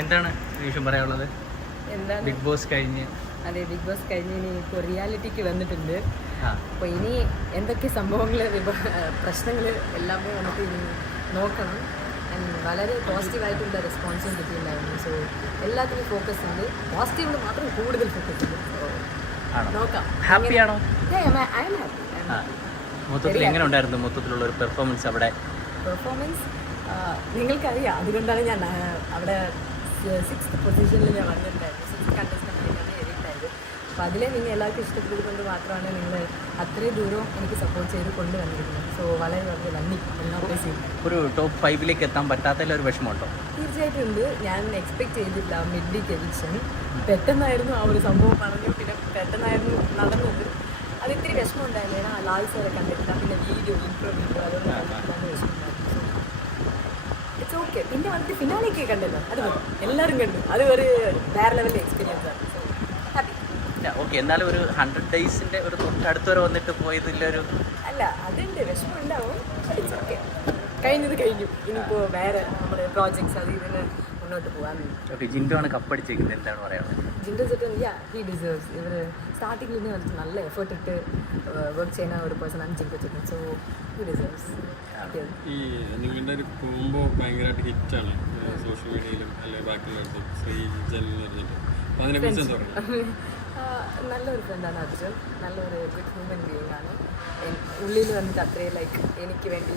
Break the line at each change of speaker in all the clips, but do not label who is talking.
എന്താണ് നിമിഷം പറയാനുള്ളത്?
എന്താണ്?
ബിഗ് ബോസ് കഴിഞ്ഞ്.
അതെ ബിഗ് ബോസ് കഴിഞ്ഞ് ഇനി ഇപ്പോൾ റിയാലിറ്റിക്ക് വന്നിട്ടുണ്ട്.
അപ്പൊ
അപ്പോൾ ഇനി എന്തൊക്കെ സംഭവങ്ങൾ പ്രശ്നങ്ങൾ എല്ലാം നമുക്ക് ഇനി നോക്കണം. വളരെ പോസിറ്റീവായിട്ടുള്ള റെസ്പോൺസും കിട്ടിയിട്ടുണ്ടായിരുന്നു. സോ എല്ലാത്തിനും ഫോക്കസ് ഉണ്ട്. പോസിറ്റീവിൽ മാത്രം കൂടുതൽ ഫോക്കസ് ഉണ്ട്. നോക്കാം.
ഹാപ്പിയാണോ ആണോ?
ഐ എം ഹാപ്പി
മൊത്തത്തിൽ എങ്ങനെ ഉണ്ടായിരുന്നു? മൊത്തത്തിലുള്ള ഒരു പെർഫോമൻസ് അവിടെ?
പെർഫോമൻസ് നിങ്ങൾക്കറിയാം അതുകൊണ്ടാണ് ഞാൻ അവിടെ സിക്സ് പൊസിഷനിൽ ഞാൻ വന്നിട്ടുണ്ടായിരുന്നു. സിക്സ് കണ്ടസ്റ്റന്റായിട്ടാണ് എഡിറ്റായത് അപ്പോൾ അതിലെ നിങ്ങൾ എല്ലാവർക്കും ഇഷ്ടപ്പെട്ടത് കൊണ്ട് മാത്രമാണ് നിങ്ങൾ അത്രയും ദൂരം എനിക്ക് സപ്പോർട്ട് ചെയ്ത് കൊണ്ടുവന്നിരിക്കുന്നത്. സോ വളരെ വളരെ നന്ദി.
ഒരു ടോപ്പ് ഫൈവിലേക്ക് എത്താൻ പറ്റാത്തതിൽ ഒരു വിഷമമുണ്ടോ?
തീർച്ചയായിട്ടും ഉണ്ട്. ഞാൻ എക്സ്പെക്ട് ചെയ്തില്ല മിഡ് വീക്ക് പെട്ടെന്നായിരുന്നു ആ ഒരു സംഭവം പറഞ്ഞു. പിന്നെ പെട്ടെന്നായിരുന്നു നടന്നത്. അത് ഇത്തിരി വിഷമം ഉണ്ടായിരുന്നു. ആ ലാൽ സാറെ കണ്ടിട്ടില്ല. പിന്നെ വീഡിയോ ഇൻട്രോ അതൊന്നും കണ്ടിട്ടില്ലാന്ന് വിഷമം ഇറ്റ്സ് ഓക്കെ പിന്നെ വന്നിട്ട് ഫിനാലേക്ക് കണ്ടല്ലോ. അത് എല്ലാവരും കണ്ടു. അത് ഒരു വേറെ ലെവലിലെ എക്സ്പീരിയൻസ് ആണ്.
ഓക്കെ എന്നാലും ഒരു ഹൺഡ്രഡ് ഡേയ്സിന്റെ ഒരു തൊട്ടടുത്ത് വരെ വന്നിട്ട് പോയതിലൊരു
അല്ല അതുണ്ട്. വിഷമം ഉണ്ടാവും കഴിഞ്ഞത് കഴിഞ്ഞു. ഇനിയിപ്പോൾ വേറെ നമ്മുടെ പ്രോജക്ട്സ് അത് ഇതിന് മുന്നോട്ട് പോകാൻ
ഓക്കെ ജിൻഡു ആണ് കപ്പടിച്ചേക്കുന്നത്. എന്താണ്
ജിൻഡോ യാ ഹി ഡിസേർവ്സ് ഇവർ സ്റ്റാർട്ടിങ്ങിൽ നിന്ന് നല്ല എഫേർട്ട് ഇട്ട് വർക്ക് ചെയ്യുന്ന ഒരു പേഴ്സണാണ് ജിൻഡോ ചേട്ടൻ. സോ ഹി ഡിസേർവ്സ്
ഈ നിങ്ങളുടെ ഒരു കോംബോ ഭയങ്കരമായിട്ട് ഹിറ്റാണ് സോഷ്യൽ മീഡിയയിലും അല്ലെങ്കിൽ ബാക്കിയുള്ളടത്തും ശ്രീജൻ എന്ന് പറഞ്ഞിട്ട് അപ്പോൾ അതിനെക്കുറിച്ച് എന്താ പറയുക
നല്ലൊരു ഫ്രണ്ടാണ് അർജുൻ. നല്ലൊരു ഗുഡ് ഹ്യൂമൻ ബീയിങ് ആണ്. ഉള്ളിൽ വന്നിട്ട് അത്രയും ലൈക്ക് എനിക്ക് വേണ്ടി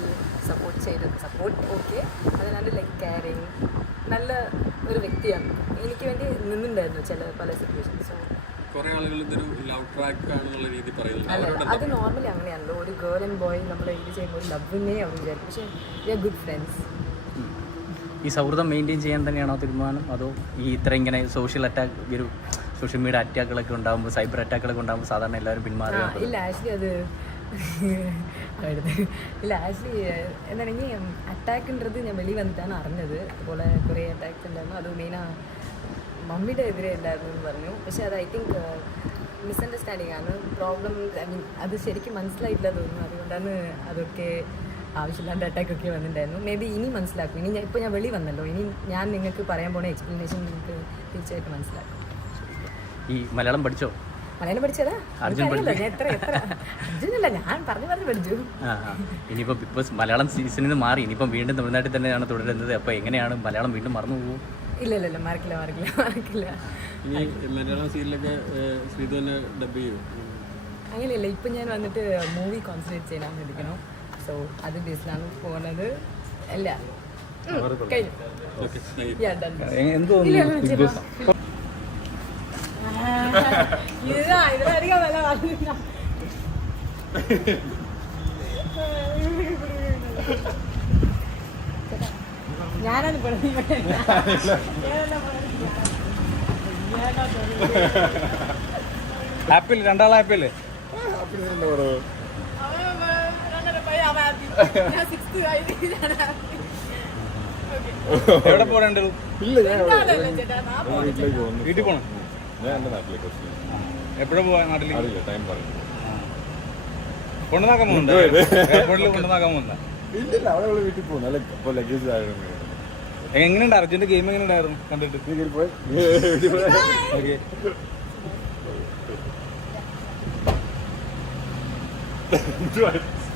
സപ്പോർട്ട് ചെയ്ത് സപ്പോർട്ട് ഓക്കെ അതിനാണ്ട് ലൈക്ക് കെയറിങ് നല്ല ഒരു വ്യക്തിയാണ്. എനിക്ക് വേണ്ടി നിന്നുണ്ടായിരുന്നു ചില പല സിറ്റുവേഷൻസും അത് നോർമലി അങ്ങനെയാണല്ലോ. ഒരു ഗേൾ ആൻഡ് ബോയ് നമ്മൾ ഇത് ചെയ്യുമ്പോൾ ലവിനെ അവർ വിചാരിക്കും. പക്ഷേ വി ആർ ഗുഡ് ഫ്രണ്ട്സ്
ഈ സൗഹൃദം മെയിന്റെയിൻ ചെയ്യാൻ തന്നെയാണോ തീരുമാനം? അതോ ഈ ഇത്ര ഇങ്ങനെ സോഷ്യൽ അറ്റാക്ക് ഒരു സോഷ്യൽ മീഡിയ അറ്റാക്കുകളൊക്കെ ഉണ്ടാകുമ്പോൾ സൈബർ അറ്റാക്കുകളൊക്കെ ഉണ്ടാകുമ്പോൾ സാധാരണ എല്ലാവരും പിന്മാറുക
ഇല്ല ആക്ച്വലി അത് ഇല്ല ആക്ച്വലി എന്താണെങ്കിൽ അറ്റാക്കുன்றது ഞാൻ വെളി വന്നിട്ടാണ് അറിഞ്ഞത്. അതുപോലെ കുറേ അറ്റാക്സ് ഉണ്ടായിരുന്നു. അത് മെയിനാണ് മമ്മിയുടെ എതിരെ ഉണ്ടായിരുന്നു എന്ന് പറഞ്ഞു. പക്ഷേ അത് ഐ തിങ്ക് മിസ്അണ്ടർസ്റ്റാൻഡിങ് ആണ്. പ്രോബ്ലം ഐ മീൻ അത് ശരിക്കും മനസ്സിലായിട്ടില്ല തോന്നുന്നു. അതുകൊണ്ടാണ് അതൊക്കെ ആവശ്യമില്ലാണ്ട് അറ്റാക്ക് ഒക്കെ വന്നിട്ടുണ്ടായിരുന്നു. മേ ബി ഇനി മനസ്സിലാക്കും. ഇനി ഞാൻ ഇപ്പോൾ ഞാൻ വെളി വന്നല്ലോ. ഇനി ഞാൻ നിങ്ങൾക്ക് പറയാൻ പോണ എക്സ്പ്ലനേഷൻ നിങ്ങൾക്ക് തീർച്ചയായിട്ടും മനസ്സിലാക്കും.
ഈ മലയാളം പഠിച്ചോ?
മലയാളം പഠിച്ചതാ?
അർജുൻ
എനിക്കറിയില്ല, ഞാൻ എത്ര എത്ര അർജുനല്ല ഞാൻ പറഞ്ഞു പറഞ്ഞു പഠിച്ചു.
ഇനിയിപ്പോൾ ബിഗ് ബോസ് മലയാളം സീസണിൽ നിന്ന് മാറി. ഇനിയിപ്പം വീണ്ടും തമിഴ്നാട്ടിൽ തന്നെയാണ് തുടരുന്നത്. അപ്പോൾ എങ്ങനെയാണ് മലയാളം വീണ്ടും മറന്നു പോകും
ഇല്ല ഇല്ല ഇല്ല. മറക്കില്ല മറക്കില്ല മറക്കില്ല.
ഇനി മലയാളം സീരിയലൊക്കെ ശ്രീതു ഡബ് ചെയ്യും.
അങ്ങനെയല്ല. ഇപ്പം ഞാൻ വന്നിട്ട് മൂവി കോൺസെൻട്രേറ്റ് ചെയ്യാൻ വേണ്ടിക്കണം സോ അത് ബേസിലാണ് പോകുന്നത് അല്ല ഉം, കഴിഞ്ഞു
okay thank you
Yeah, done.
എന്തോ
ഇല്ല, ഇല്ല, ചേട്ടാ. இதுதான் இதுல அதிக விலை வாங்குறீங்க ഞാനാണ്
ആപ്പിൾ രണ്ടാളെ ആപ്പിൾ എവിടെ പോകണ്ടു
ഇല്ല ഞാൻ വീട്ടിലേക്ക് പോകുന്നു.
വീട്ടിൽ പോകണം
ഞാൻ എന്റെ നാട്ടിലേക്ക്
എപ്പോഴും പോവാ നാട്ടിൽ
അറിയില്ല ടൈം പറഞ്ഞു
കൊണ്ടുനാക്കാൻ പോകുന്നുണ്ട്? എയർപോർട്ടിൽ കൊണ്ടുനാക്കാൻ പോകുന്ന
അവിടെ വീട്ടിൽ പോകുന്നു. അല്ല ഇപ്പോൾ ലഗേജ് ആയിരുന്നു
എങ്ങനെയുണ്ട്? അർജുന്റെ ഗെയിം എങ്ങനെയുണ്ടായിരുന്നു കണ്ടിട്ട്.
വീട്ടിൽ പോയി?